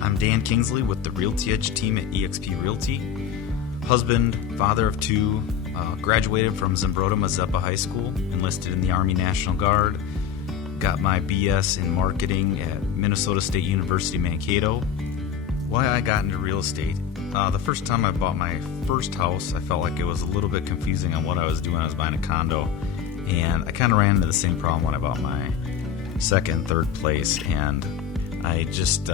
I'm Dan Kingsley with the Realty Edge Team at eXp Realty. Husband, father of two, graduated from Zimbrota Mazeppa High School, enlisted in the Army National Guard, got my BS in marketing at Minnesota State University Mankato. Why I got into real estate. The first time I bought my first house, I felt like it was a little bit confusing on what I was doing. I was buying a condo, and I kind of ran into the same problem when I bought my second, third place, and I just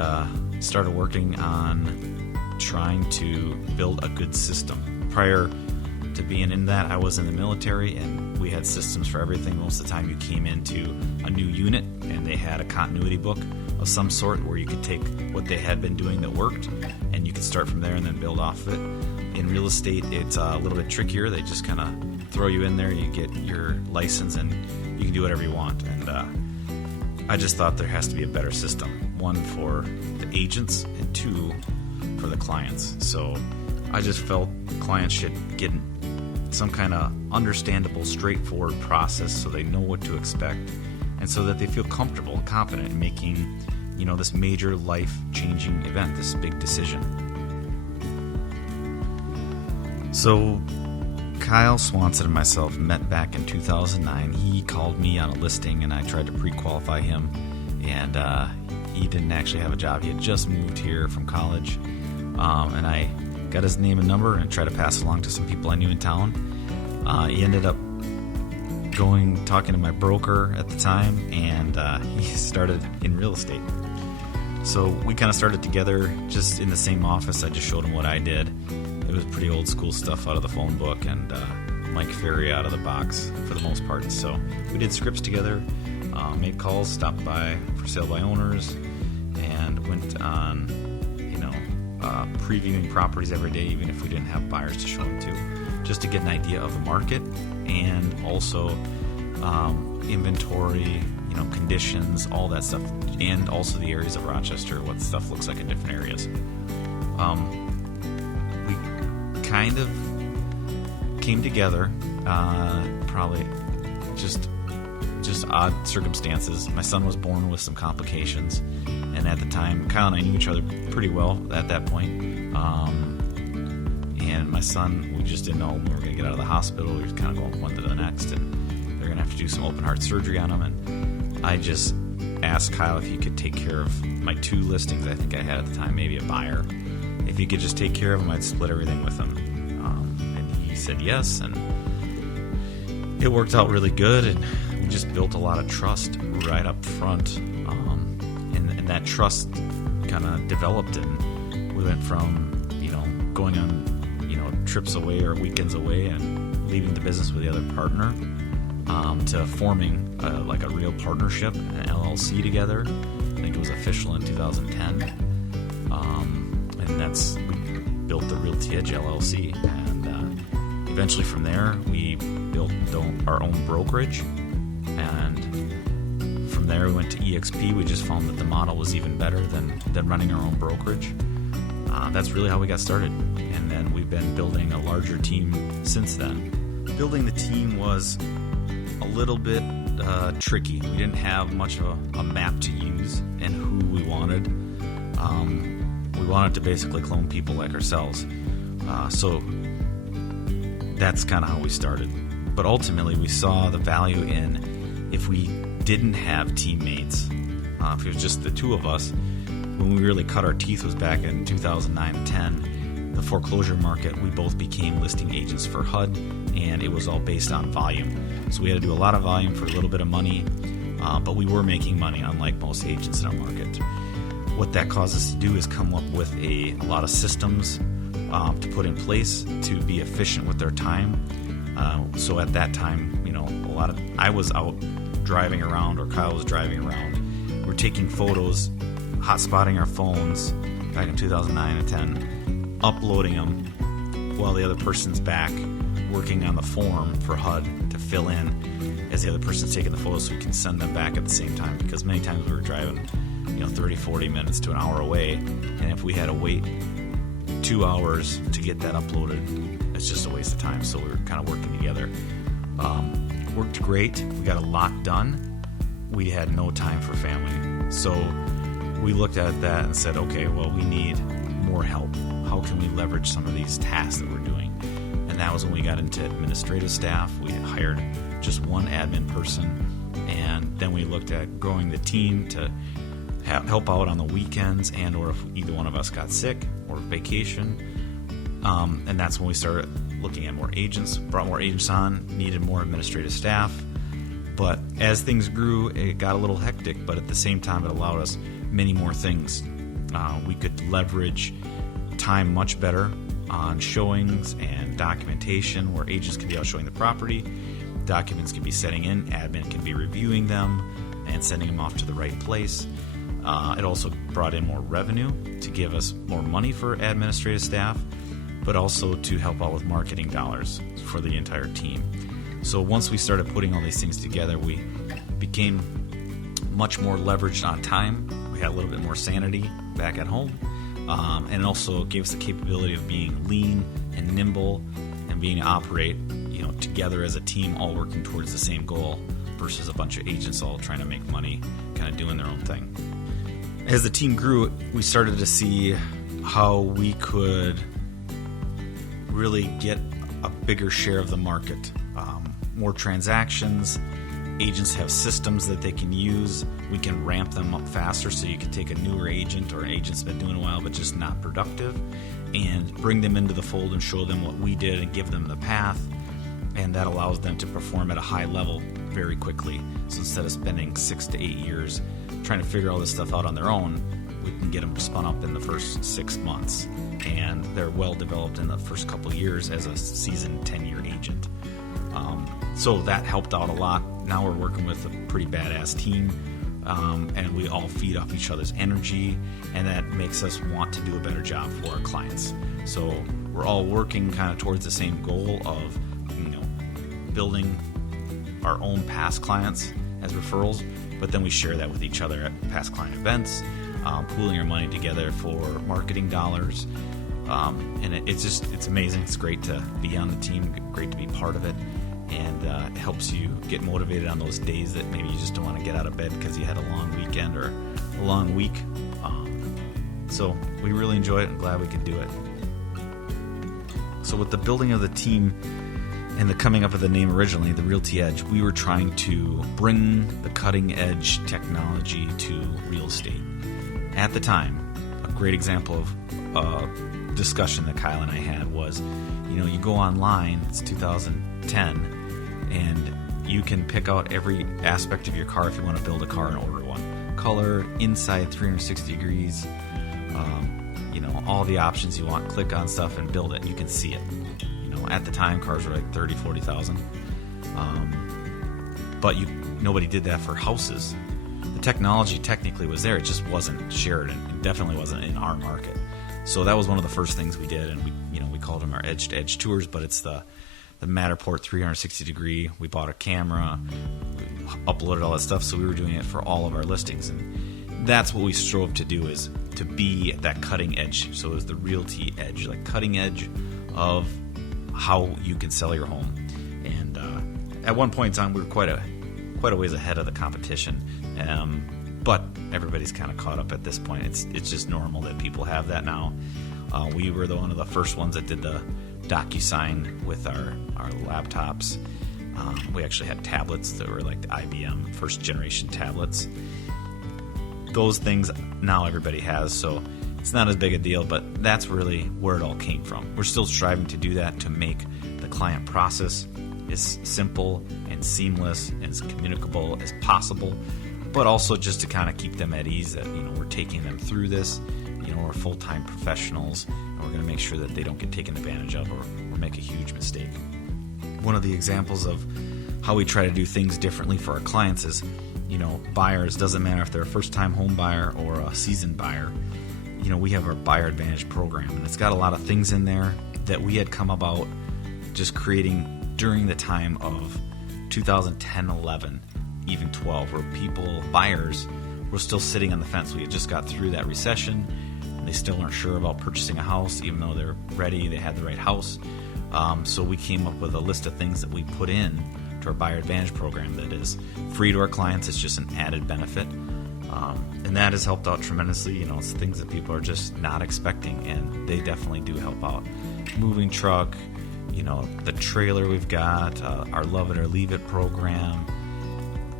started working on trying to build a good system. Prior to being in that, I was in the military, and we had systems for everything. Most of the time you came into a new unit, and they had a continuity book of some sort where you could take what they had been doing that worked, and you could start from there and then build off of it. In real estate, it's a little bit trickier. They just kind of throw you in there, you get your license, and you can do whatever you want. And I just thought there has to be a better system. One for the agents, and two for the clients. So I just felt clients should get some kind of understandable, straightforward process so they know what to expect, and so that they feel comfortable and confident in making, this major life-changing event, this big decision. So Kyle Swanson and myself met back in 2009. He called me on a listing, and I tried to pre-qualify him, and he didn't actually have a job. He had just moved here from college, and I got his name and number and tried to pass it along to some people I knew in town. He ended up talking to my broker at the time, and he started in real estate. So we kind of started together just in the same office. I just showed him what I did. It was pretty old school stuff out of the phone book, and Mike Ferry out of the box for the most part. So we did scripts together, made calls, stopped by for sale by owners, and went on previewing properties every day, even if we didn't have buyers to show them to, just to get an idea of the market, and also inventory, conditions, all that stuff, and also the areas of Rochester, what stuff looks like in different areas. We kind of came together, probably just odd circumstances. My son was born with some complications, and at the time, Kyle and I knew each other pretty well at that point. And my son, we just didn't know when we were going to get out of the hospital. We were kind of going one to the next, and they're going to have to do some open heart surgery on him. And I just asked Kyle if he could take care of my two listings I think I had at the time, maybe a buyer. If he could just take care of them, I'd split everything with him. And he said yes, and it worked out really good, and we just built a lot of trust right up front. And that trust kind of developed, and we went from going on trips away or weekends away and leaving the business with the other partner, to forming like a real partnership, an LLC together. I think it was official in 2010, and we built the Realty Edge LLC, and eventually from there we built our own brokerage, and from there we went to eXp. We just found that the model was even better than running our own brokerage. That's really how we got started, and then we've been building a larger team since then. Building the team was a little bit tricky. We didn't have much of a map to use and who we wanted. We wanted to basically clone people like ourselves, so that's kind of how we started. But ultimately we saw the value in, if we didn't have teammates, if it was just the two of us, when we really cut our teeth was back in 2009 and 10. The foreclosure market, we both became listing agents for HUD, and it was all based on volume. So we had to do a lot of volume for a little bit of money, but we were making money, unlike most agents in our market. What that caused us to do is come up with a lot of systems to put in place to be efficient with their time. So at that time, I was out driving around, or Kyle was driving around. We're taking photos, hotspotting our phones back in 2009 and 10, uploading them while the other person's back working on the form for HUD to fill in as the other person's taking the photos, so we can send them back at the same time, because many times we were driving 30, 40 minutes to an hour away, and if we had to wait 2 hours to get that uploaded, it's just a waste of time. So we were kind of working together. Worked great. We got a lot done. We had no time for family. So we looked at that and said, okay, well, we need more help. How can we leverage some of these tasks that we're doing? And that was when we got into administrative staff. We had hired just one admin person, and then we looked at growing the team to help out on the weekends, and or if either one of us got sick or vacation. And that's when we started looking at more agents, brought more agents on, needed more administrative staff. But as things grew, it got a little hectic, but at the same time, it allowed us many more things. We could leverage time much better on showings and documentation, where agents can be out showing the property, documents can be setting in, admin can be reviewing them and sending them off to the right place. It also brought in more revenue to give us more money for administrative staff, but also to help out with marketing dollars for the entire team. So once we started putting all these things together, we became much more leveraged on time. We had a little bit more sanity back at home. And it also gave us the capability of being lean and nimble and being operate, together as a team, all working towards the same goal versus a bunch of agents all trying to make money, kind of doing their own thing. As the team grew, we started to see how we could really get a bigger share of the market. More transactions. Agents have systems that they can use. We can ramp them up faster, so you can take a newer agent or an agent's been doing a while but just not productive and bring them into the fold and show them what we did and give them the path. And that allows them to perform at a high level very quickly. So instead of spending 6 to 8 years trying to figure all this stuff out on their own, we can get them spun up in the first 6 months. And they're well developed in the first couple of years as a seasoned 10-year agent. So that helped out a lot. Now we're working with a pretty badass team, and we all feed off each other's energy, and that makes us want to do a better job for our clients. So we're all working kind of towards the same goal of, building our own past clients as referrals, but then we share that with each other at past client events, pooling our money together for marketing dollars. And it's amazing. It's great to be on the team, great to be part of it. And it helps you get motivated on those days that maybe you just don't want to get out of bed because you had a long weekend or a long week. So we really enjoy it and glad we could do it. So with the building of the team and the coming up with the name originally, the Realty Edge, we were trying to bring the cutting edge technology to real estate. At the time, a great example of a discussion that Kyle and I had was, you go online, it's 2010, and you can pick out every aspect of your car if you want to build a car and order one. Color, inside 360 degrees, all the options you want. Click on stuff and build it, and you can see it. At the time, cars were like 30, 40,000. But nobody did that for houses. The technology technically was there, it just wasn't shared, and it definitely wasn't in our market. So that was one of the first things we did, and we called them our edge-to-edge tours, but it's the Matterport 360 degree. We bought a camera, we uploaded all that stuff, so we were doing it for all of our listings. And that's what we strove to do, is to be at that cutting edge. So it was the Realty Edge, like cutting edge of how you can sell your home. And at one point in time, we were quite a ways ahead of the competition. But everybody's kind of caught up at this point. It's just normal that people have that now. We were one of the first ones that did the DocuSign with our laptops. We actually had tablets that were like the IBM first generation tablets. Those things now everybody has, so it's not as big a deal, but that's really where it all came from. We're still striving to do that, to make the client process as simple and seamless and as communicable as possible, but also just to kind of keep them at ease that we're taking them through this. We're full-time professionals, and we're going to make sure that they don't get taken advantage of or make a huge mistake. One of the examples of how we try to do things differently for our clients is, buyers, doesn't matter if they're a first-time home buyer or a seasoned buyer, we have our Buyer Advantage program, and it's got a lot of things in there that we had come about just creating during the time of 2010, 11, even 12, where buyers were still sitting on the fence. We had just got through that recession, and they still weren't sure about purchasing a house, even though they're ready, they had the right house. So we came up with a list of things that we put in to our Buyer Advantage program that is free to our clients. It's just an added benefit. And that has helped out tremendously. It's things that people are just not expecting, and they definitely do help out. Moving truck, the trailer we've got, our Love It or Leave It program,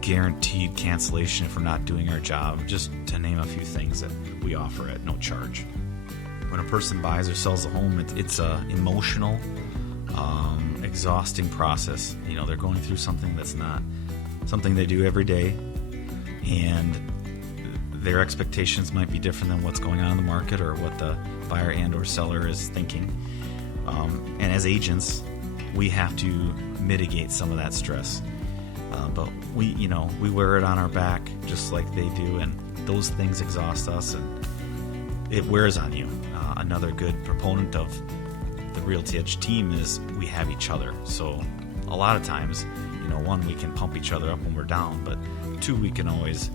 guaranteed cancellation if we're not doing our job, just to name a few things that we offer at no charge. When a person buys or sells a home, it's a emotional, exhausting process. They're going through something that's not something they do every day, and their expectations might be different than what's going on in the market or what the buyer and or seller is thinking. And as agents, we have to mitigate some of that stress. But we wear it on our back just like they do, and those things exhaust us, and it wears on you. Another good proponent of the Realty Edge team is we have each other. So a lot of times, one, we can pump each other up when we're down, but two, we can always,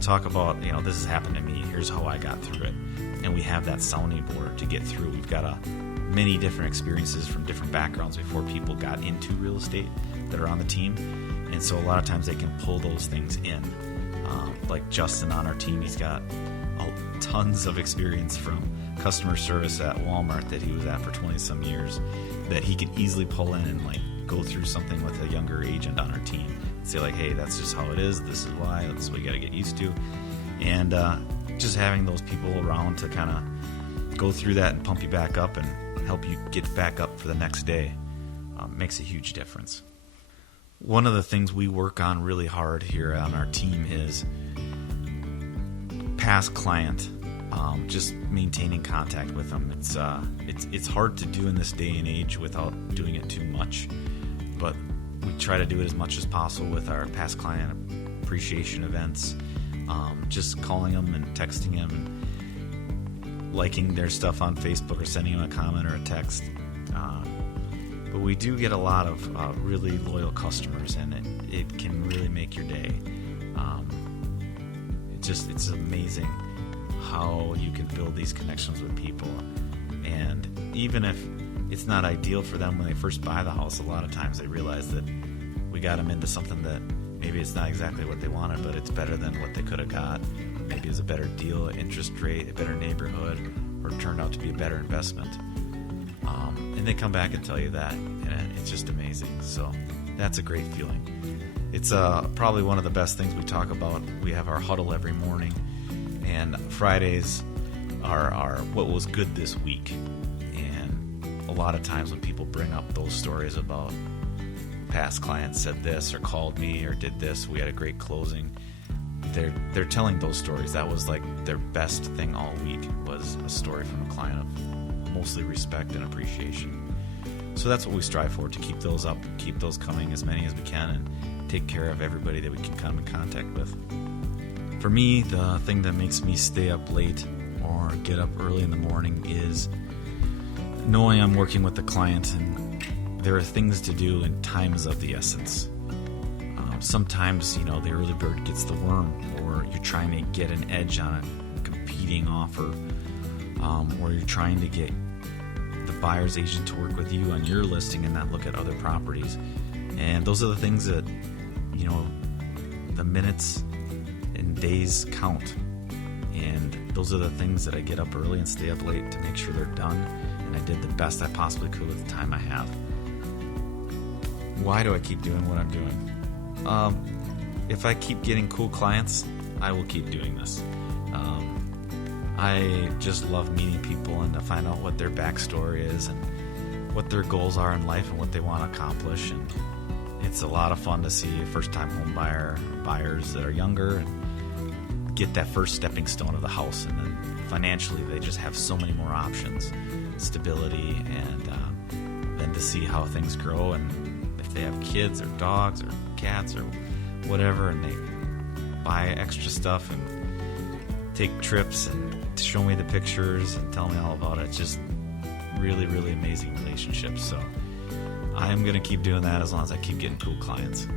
talk about, this has happened to me, here's how I got through it. And we have that sounding board to get through. We've got many different experiences from different backgrounds before people got into real estate that are on the team. And so a lot of times they can pull those things in. Like Justin on our team, he's got tons of experience from customer service at Walmart that he was at for 20 some years, that he could easily pull in and go through something with a younger agent on our team and say hey, that's just how it is, this is why, that's what you got to get used to. And just having those people around to kind of go through that and pump you back up and help you get back up for the next day makes a huge difference. One of the things we work on really hard here on our team is past client, just maintaining contact with them. It's hard to do in this day and age without doing it too much, but we try to do it as much as possible with our past client appreciation events, just calling them and texting them and liking their stuff on Facebook or sending them a comment or a text. But we do get a lot of really loyal customers, and it can really make your day. It's amazing how you can build these connections with people. And even if it's not ideal for them when they first buy the house, a lot of times they realize that we got them into something that maybe it's not exactly what they wanted, but it's better than what they could have got. Maybe it's a better deal, interest rate, a better neighborhood, or it turned out to be a better investment. And they come back and tell you that, and it's just amazing. So that's a great feeling. It's probably one of the best things we talk about. We have our huddle every morning, and Fridays are what was good this week. And a lot of times when people bring up those stories about past clients said this or called me or did this, we had a great closing, they're telling those stories. That was their best thing all week, was a story from a client of mostly respect and appreciation. So that's what we strive for, to keep those up, keep those coming, as many as we can, and take care of everybody that we can come in contact with. For me, the thing that makes me stay up late or get up early in the morning is knowing I'm working with the client and there are things to do, and time is of the essence. Sometimes, the early bird gets the worm, or you're trying to get an edge on a competing offer, or you're trying to get the buyer's agent to work with you on your listing and not look at other properties. And those are the things that, the minutes and days count. And those are the things that I get up early and stay up late to make sure they're done, and I did the best I possibly could with the time I have. Why do I keep doing what I'm doing? If I keep getting cool clients, I will keep doing this. I just love meeting people and to find out what their backstory is and what their goals are in life and what they want to accomplish. And it's a lot of fun to see a first-time home buyer, buyers that are younger, and get that first stepping stone of the house. And then financially, they just have so many more options, stability, and then to see how things grow, and if they have kids or dogs or cats or whatever, and they buy extra stuff and take trips and show me the pictures and tell me all about it. It's just really, really amazing relationships. So I'm going to keep doing that as long as I keep getting cool clients.